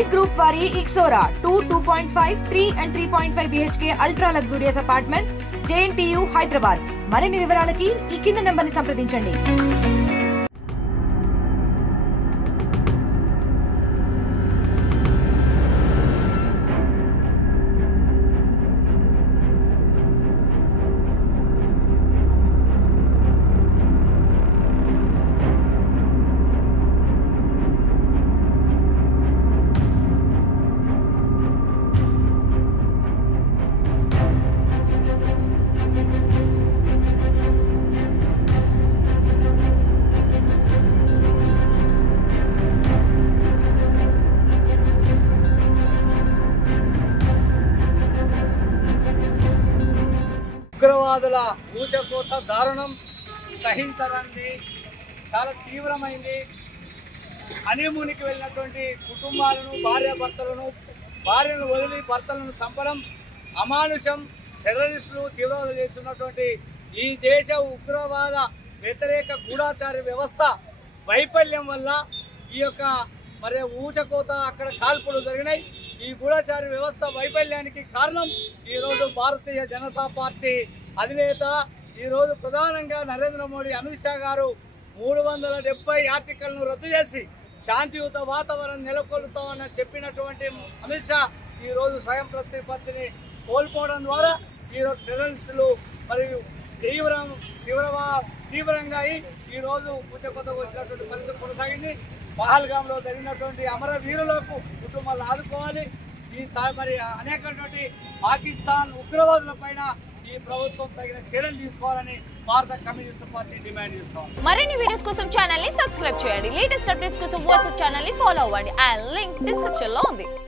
Elite Group vari Ixora 2.5, 3 and 3.5 BHK ultra luxurious apartments JNTU Hyderabad. మరిన్ని వివరాలకి ఈ కింద నంబర్ని సంప్రదించండి. ఉగ్రవాదుల ఊచకోత దారుణం సహించరానిది, చాలా తీవ్రమైంది. హనీమూన్కి వెళ్ళినటువంటి కుటుంబాలను భార్యను వదిలి భర్తలను చంపడం అమానుషం. టెర్రరిస్టులు తీవ్రవాదులు చేస్తున్నటువంటి ఈ దేశ ఉగ్రవాద వ్యతిరేక గూఢాచార వ్యవస్థ వైఫల్యం వల్ల ఈ యొక్క ఊచకోత అక్కడ కాల్పులు జరిగినాయి. ఈ గూఢాచార వ్యవస్థ వైఫల్యానికి కారణం ఈరోజు భారతీయ జనతా పార్టీ అధినేత, ఈరోజు ప్రధానంగా నరేంద్ర మోడీ, అమిత్ షా గారు 370 ఆర్టికల్ను రద్దు చేసి శాంతియుత వాతావరణం నెలకొల్పుతామని చెప్పినటువంటి అమిత్ షా ఈరోజు స్వయం ప్రతిపత్తిని కోల్పోవడం ద్వారా ఈరోజు టెర్రరిస్టులు మరియు తీవ్రంగా ఈరోజు ఊచకోతకు వచ్చినటువంటి పరిస్థితి కొనసాగింది. పహల్గామ్లో జరిగినటువంటి అమరవీరులకు కుటుంబాలు ఆదుకోవాలి. అనేకటువంటి పాకిస్తాన్ ఉగ్రవాదుల పైన ఈ ప్రభుత్వం తగిన చర్యలు తీసుకోవాలని భారత కమ్యూనిస్ట్ పార్టీ డిమాండ్ చేస్తోంది. మరిన్ని వీడియోస్ కోసం ఛానల్ ని సబ్స్క్రైబ్ చేయండి. లేటెస్ట్ అప్డేట్స్ కోసం వాట్సాప్ ఛానల్ ని ఫాలో అవ్వండి. ఆ లింక్ డిస్క్రిప్షన్ లో ఉంది.